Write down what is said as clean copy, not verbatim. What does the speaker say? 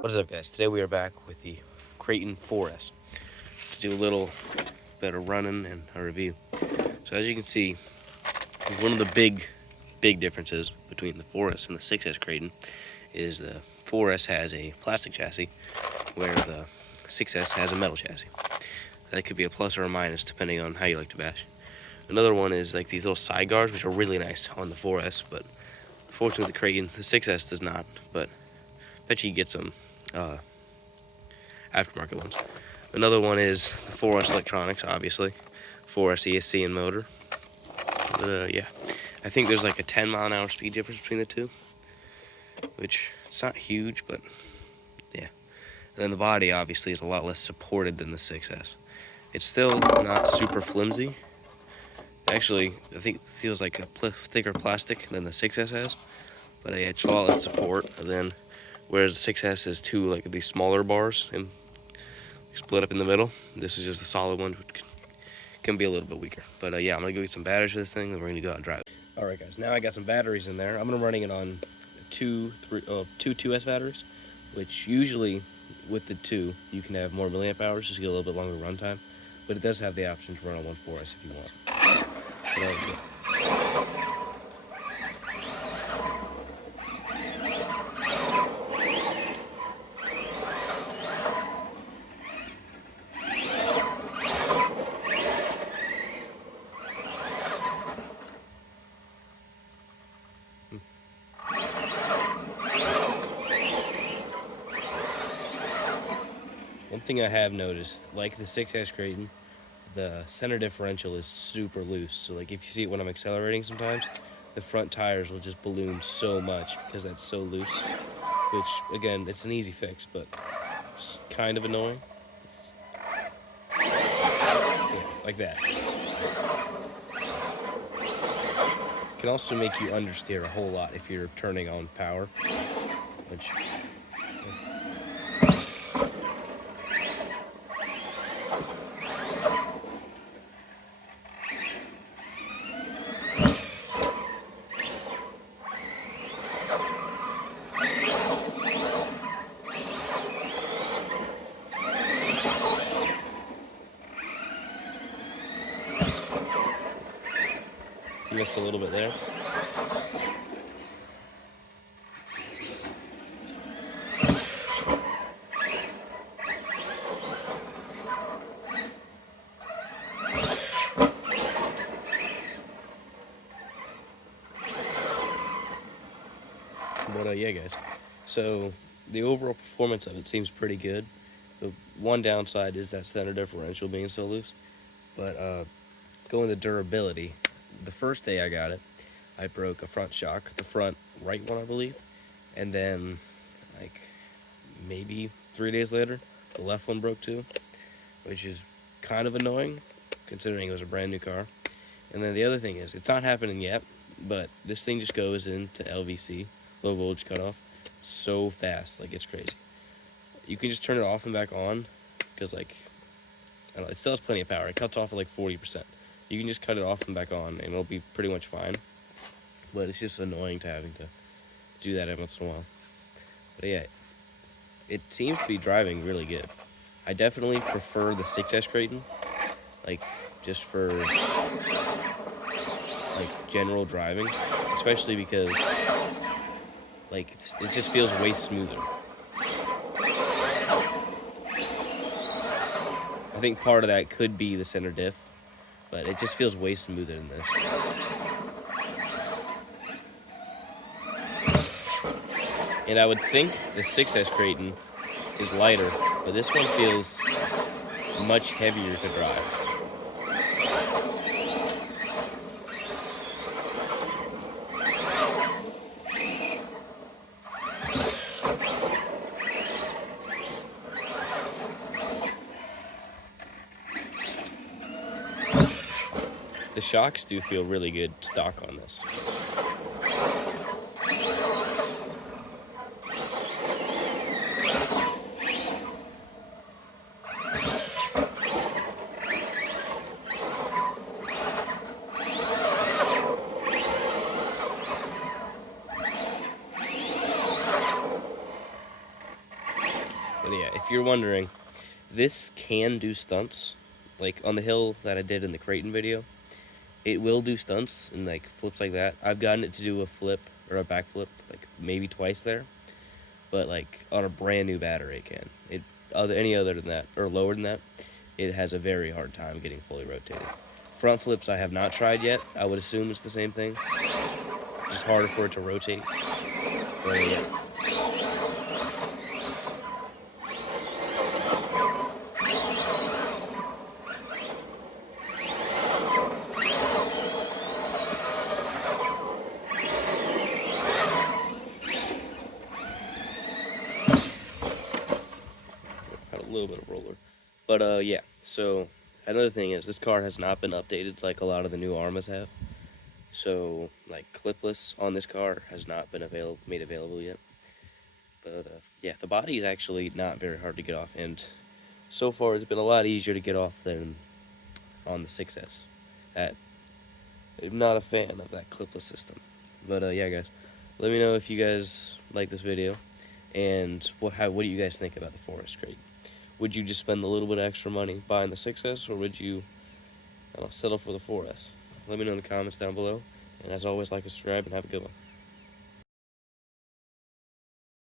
What is up, guys? Today we are back with the Kraton 4S to do a little bit of running and a review. So as you can see, one of the big differences between the 4S and the 6S Kraton is the 4S has a plastic chassis where the 6S has a metal chassis. That could be a plus or a minus depending on how you like to bash. Another one is like these little side guards, which are really nice on the 4S, but unfortunately the Kraton, the 6S does not, but I bet you get some aftermarket ones. Another one is the 4S electronics, obviously. 4S ESC and motor. But yeah, I think there's like a 10-mile-an-hour speed difference between the two, which it's not huge, but yeah. And then the body obviously is a lot less supported than the 6S. It's still not super flimsy. Actually, I think it feels like a thicker plastic than the 6S has, but yeah, it's a lot less support than whereas the 6S has two like these smaller bars and split up in the middle. This is just a solid one, which can be a little bit weaker. But yeah, I'm gonna go get some batteries for this thing, and we're gonna go out and drive it. All right, guys. Now I got some batteries in there. I'm gonna running it on two 2S batteries, which usually with the two you can have more milliamp hours, just get a little bit longer runtime. But it does have the option to run on one 4S if you want. One thing I have noticed, like the 6S Kraton, the center differential is super loose. So like if you see it when I'm accelerating sometimes, the front tires will just balloon so much because that's so loose. Which, again, it's an easy fix, but it's kind of annoying. Yeah, like that. Can also make you understeer a whole lot if you're turning on power, which... missed a little bit there. But yeah, guys. So the overall performance of it seems pretty good. The one downside is that center differential being so loose. But going to durability, the first day I got it, I broke a front shock, the front right one, I believe. And then, like, maybe 3 days later, the left one broke too, which is kind of annoying, considering it was a brand new car. And then the other thing is, it's not happening yet, but this thing just goes into LVC, low voltage cutoff, so fast, like it's crazy. You can just turn it off and back on, because like, I don't know, it still has plenty of power. It cuts off at like 40%. You can just cut it off and back on, and it'll be pretty much fine. But it's just annoying to having to do that every once in a while. But yeah, it seems to be driving really good. I definitely prefer the 6S Kraton, like just for like general driving, especially because like it just feels way smoother. I think part of that could be the center diff, but it just feels way smoother than this. And I would think the 6S Kraton is lighter, but this one feels much heavier to drive. The shocks do feel really good stock on this. if you're wondering, this can do stunts. Like on the hill that I did in the Kraton video, it will do stunts and like flips like that. I've gotten it to do a flip or a backflip like maybe twice there, but like on a brand new battery it can. Any other than that or lower than that, it has a very hard time getting fully rotated. Front flips I have not tried yet. I would assume it's the same thing. It's harder for it to rotate. But yeah. Had a little bit of roller. But yeah, so another thing is this car has not been updated like a lot of the new Armas have. So like clipless on this car has not been made available yet. But yeah, the body is actually not very hard to get off, and so far it's been a lot easier to get off than on the 6S. That I'm not a fan of that clipless system. But yeah, guys, let me know if you guys like this video, and what do you guys think about the Forest Crate? Would you just spend a little bit of extra money buying the 6S, or would you, I don't know, settle for the 4S? Let me know in the comments down below. And as always, like and subscribe, and have a good one.